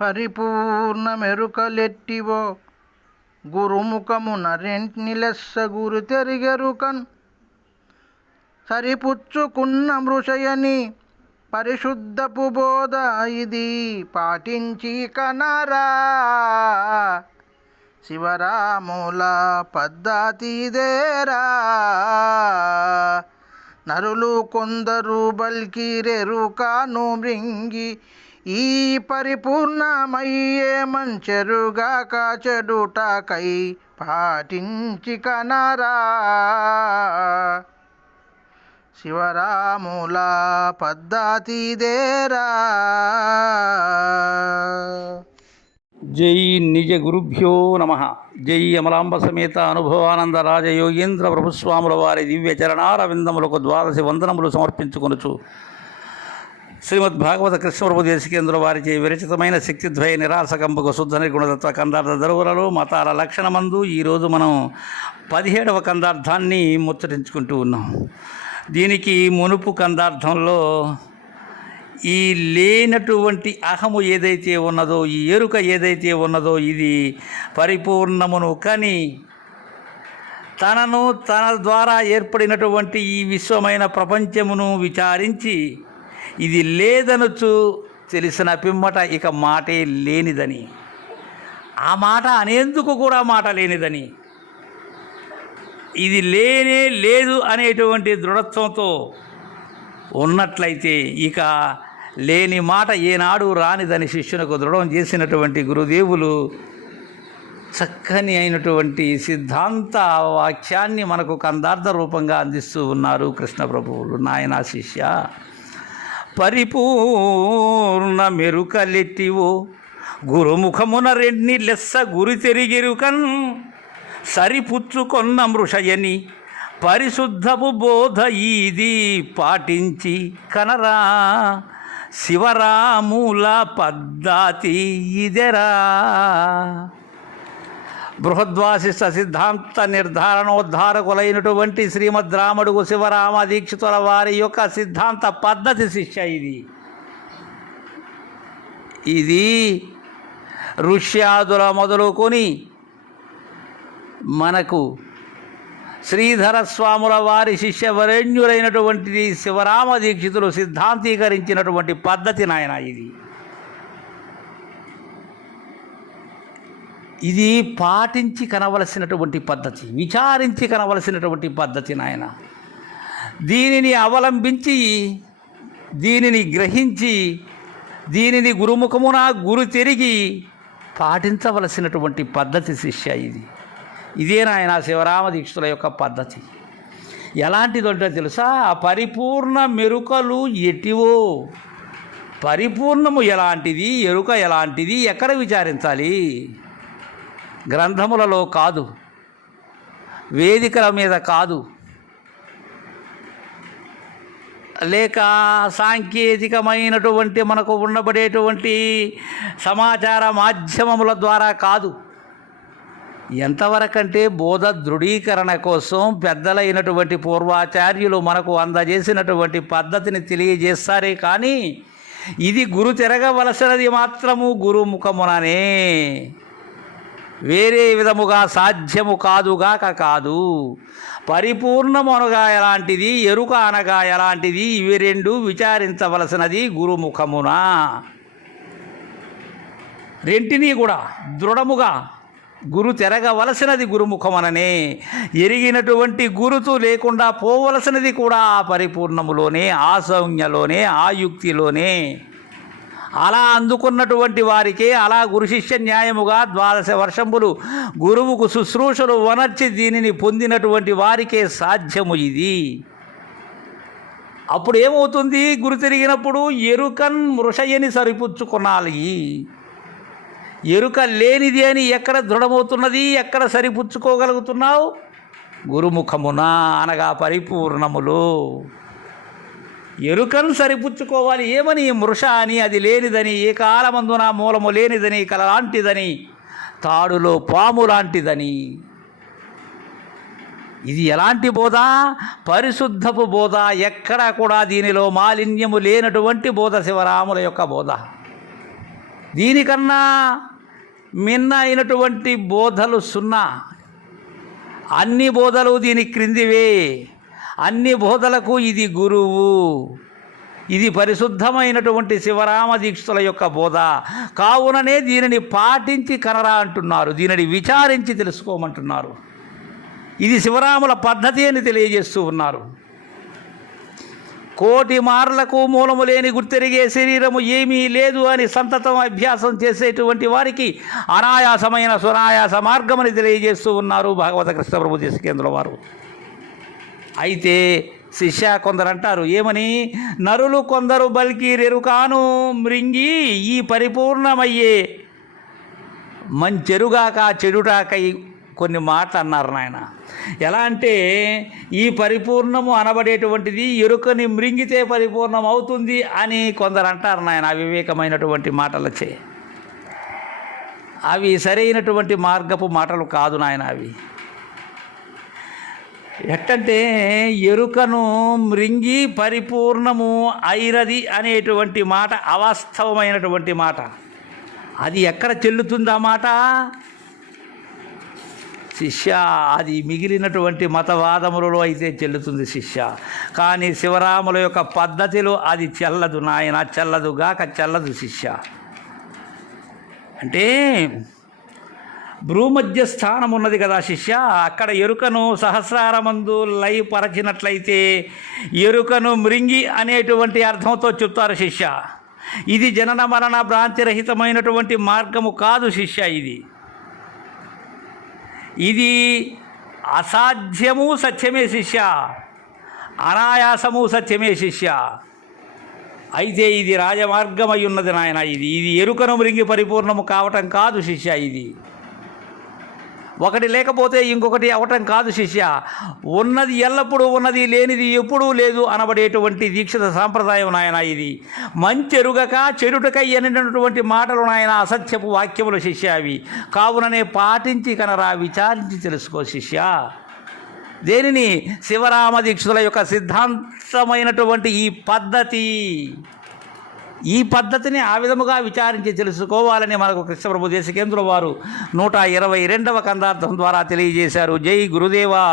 పరిపూర్ణ మెరుకలెట్టివో. గురుముఖమున రెంట్ని లెస్స గురు తెరిగెరుకన్ సరిపుచ్చుకున్న మృషయని పరిశుద్ధపు బోధ ఇది పాటించి కనరా. శివరాముల పద్ధతిదేరా నరులు కొందరు బల్కిరెరుకాను మృంగి ఈ పరిపూర్ణమయ్యే మంచెరుగాక చెడుటకై పాటించి కనరా. శివరాముల పద్ధతిదేరా జై నిజ గురుభ్యో నమ. జై అమలాంబ సమేత అనుభవానంద రాజయోగేంద్ర ప్రభుస్వాముల వారి దివ్య చరణారవిందములకు ద్వాదశి వందనములు సమర్పించుకొనుచు. శ్రీమద్ భాగవత కృష్ణప్రభు దేశికేంద్ర వారిచే విరచితమైన శక్తిద్వయ నిరాసకంబకు శుద్ధ నిర్గుణతత్వ కందార్థ దరువులలో మతాల లక్షణమందు ఈరోజు మనం పదిహేడవ కందార్థాన్ని ముచ్చటించుకుంటూ ఉన్నాం. దీనికి మునుపు కందార్థంలో ఈ లేనటువంటి అహము ఏదైతే ఉన్నదో ఈ ఎరుక ఏదైతే ఉన్నదో ఇది పరిపూర్ణమును. కానీ తనను తన ద్వారా ఏర్పడినటువంటి ఈ విశ్వమైన ప్రపంచమును విచారించి ఇది లేదనుచు తెలిసిన పిమ్మట ఇక మాటే లేనిదని. ఆ మాట అనేందుకు కూడా మాట లేనిదని. ఇది లేనే లేదు అనేటువంటి దృఢత్వంతో ఉన్నట్లయితే ఇక లేని మాట ఏనాడు రానిదని శిష్యునకు దృఢం చేసినటువంటి గురుదేవులు చక్కని అయినటువంటి సిద్ధాంత వాక్యాన్ని మనకు కందార్థ రూపంగా అందిస్తూ ఉన్నారు కృష్ణ ప్రభువులు. నాయన శిష్య పరిపూర్ణ మెరుకలెట్టివో గురుముఖమున రెడ్ని లెస్స గురి తెరిగెరుకన్ సరిపుచ్చుకొన్న మృషయని పరిశుద్ధపు బోధ ఇది పాటించి కనరా. శివరాముల పద్ధతి ఇదెరా. బృహద్వాసిష్ట సిద్ధాంత నిర్ధారణోద్ధారకులైనటువంటి శ్రీమద్ రాముడుగు శివరామ దీక్షితుల వారి యొక్క సిద్ధాంత పద్ధతి శిష్య ఇది. ఇది ఋష్యాదుల మొదలుకొని మనకు శ్రీధర స్వాముల వారి శిష్యవరేణ్యులైనటువంటి శివరామ దీక్షితులు సిద్ధాంతీకరించినటువంటి పద్ధతి నాయన ఇది. ఇది పాటించి కనవలసినటువంటి పద్ధతి విచారించి కనవలసినటువంటి పద్ధతి నాయన. దీనిని అవలంబించి దీనిని గ్రహించి దీనిని గురుముఖమున గురు తిరిగి పాటించవలసినటువంటి పద్ధతి శిష్య ఇది. ఇదే నాయన శివరామ దీక్షితుల యొక్క పద్ధతి. ఎలాంటిదంటే తెలుసా? ఆ పరిపూర్ణ మెరుకలు ఎటివో. పరిపూర్ణము ఎలాంటిది? ఎరుక ఎలాంటిది? ఎక్కడ విచారించాలి? గ్రంథములలో కాదు. వేదికల మీద కాదు. లేక సాంకేతికమైనటువంటి మనకు ఉండబడేటువంటి సమాచార మాధ్యమముల ద్వారా కాదు. ఎంతవరకంటే బోధ దృఢీకరణ కోసం పెద్దలైనటువంటి పూర్వాచార్యులు మనకు అందజేసినటువంటి పద్ధతిని తెలియజేస్తారే కానీ ఇది గురు తిరగవలసినది మాత్రము గురుముఖముననే వేరే విధముగా సాధ్యము కాదుగాక కాదు. పరిపూర్ణము అనగా ఎలాంటిది ఎరుక అనగా ఎలాంటిది ఇవి రెండు విచారించవలసినది గురుముఖమున రెంటినీ కూడా దృఢముగా గురు తెరగవలసినది గురుముఖమననే. ఎరిగినటువంటి గురుతు లేకుండా పోవలసినది కూడా ఆ పరిపూర్ణములోనే ఆ సౌజ్ఞలోనే ఆ యుక్తిలోనే. అలా అందుకున్నటువంటి వారికే అలా గురు శిష్య న్యాయముగా ద్వాదశ వర్షంబులు గురువుకు శుశ్రూషలు వనర్చి దీనిని పొందినటువంటి వారికే సాధ్యము ఇది. అప్పుడు ఏమవుతుంది? గురు తిరిగినప్పుడు ఎరుకన్ మృషయని సరిపుచ్చుకొనాలి. ఎరుక లేనిది అని ఎక్కడ దృఢమవుతున్నది? ఎక్కడ సరిపుచ్చుకోగలుగుతున్నావు? గురుముఖమున అనగా పరిపూర్ణములు. ఎరుకను సరిపుచ్చుకోవాలి ఏమని? మృష అని అది లేనిదని ఏ కాలమందున మూలము లేనిదని కలలాంటిదని తాడులో పాము లాంటిదని. ఇది ఎలాంటి బోధ? పరిశుద్ధపు బోధ. ఎక్కడా కూడా దీనిలో మాలిన్యము లేనటువంటి బోధ శివరాముల యొక్క బోధ. దీనికన్నా మిన్న అయినటువంటి బోధలు సున్నా. అన్ని బోధలు దీని క్రిందివే. అన్ని బోధలకు ఇది గురువు. ఇది పరిశుద్ధమైనటువంటి శివరామ దీక్షితుల యొక్క బోధ. కావుననే దీనిని పాటించి కనరా అంటున్నారు. దీనిని విచారించి తెలుసుకోమంటున్నారు. ఇది శివరాముల పద్ధతి అని తెలియజేస్తూ ఉన్నారు. కోటి మార్లకు మూలము లేని గుర్తెరిగే శరీరము ఏమీ లేదు అని సంతతం అభ్యాసం చేసేటువంటి వారికి అనాయాసమైన సునాయాస మార్గమని తెలియజేస్తూ ఉన్నారు భాగవత కృష్ణ ప్రభు దేశకేంద్రుల వారు. అయితే శిష్య కొందరు అంటారు ఏమని? నరులు కొందరు బల్కి రెరుకాను మృంగి ఈ పరిపూర్ణమయ్యే మంచెరుగాక చెడుటాకై కొన్ని మాటలు అన్నారు నాయన. ఎలా అంటే ఈ పరిపూర్ణము అనబడేటువంటిది ఎరుకని మృంగితే పరిపూర్ణం అవుతుంది అని కొందరు అంటారు నాయన అవివేకమైనటువంటి మాటలచే. అవి సరైనటువంటి మార్గపు మాటలు కాదు నాయన అవి. ఎట్టంటే ఎరుకను మృంగి పరిపూర్ణము అయినది అనేటువంటి మాట అవాస్తవమైనటువంటి మాట. అది ఎక్కడ చెల్లుతుంది ఆ మాట? శిష్య అది మిగిలినటువంటి మతవాదములలో అయితే చెల్లుతుంది శిష్య. కానీ శివరాముల యొక్క పద్ధతిలో అది చెల్లదు నాయన చెల్లదుగాక చెల్లదు శిష్య. అంటే భ్రూమధ్య స్థానం ఉన్నది కదా శిష్య అక్కడ ఎరుకను సహస్రారమందు లై పరచినట్లయితే ఎరుకను మృంగి అనేటువంటి అర్థంతో చెప్తారు శిష్య. ఇది జనన మరణ భ్రాంతిరహితమైనటువంటి మార్గము కాదు శిష్య ఇది. ఇది అసాధ్యము సత్యమే శిష్య. అనాయాసము సత్యమే శిష్య. అయితే ఇది రాజమార్గమై ఉన్నది నాయన ఇది. ఇది ఎరుకను మృంగి పరిపూర్ణము కావటం కాదు శిష్య ఇది. ఒకటి లేకపోతే ఇంకొకటి అవటం కాదు శిష్య. ఉన్నది ఎల్లప్పుడూ ఉన్నది లేనిది ఎప్పుడూ లేదు అనబడేటువంటి దీక్షిత సాంప్రదాయం నాయన ఇది. మంచెరుగక చెడుటకై అనినటువంటి మాటలు నాయన అసత్యపు వాక్యములు శిష్య అవి. కావుననే పాటించి కనరా విచారించి తెలుసుకో శిష్య. దేనిని? శివరామ దీక్షితుల యొక్క సిద్ధాంతమైనటువంటి ఈ పద్ధతి. ఈ పద్ధతిని ఆ విధముగా విచారించి తెలుసుకోవాలని మనకు కృష్ణప్రభు దేశకేంద్రుల వారు నూట ఇరవై రెండవ కందార్థం ద్వారా తెలియజేశారు. జై గురుదేవా.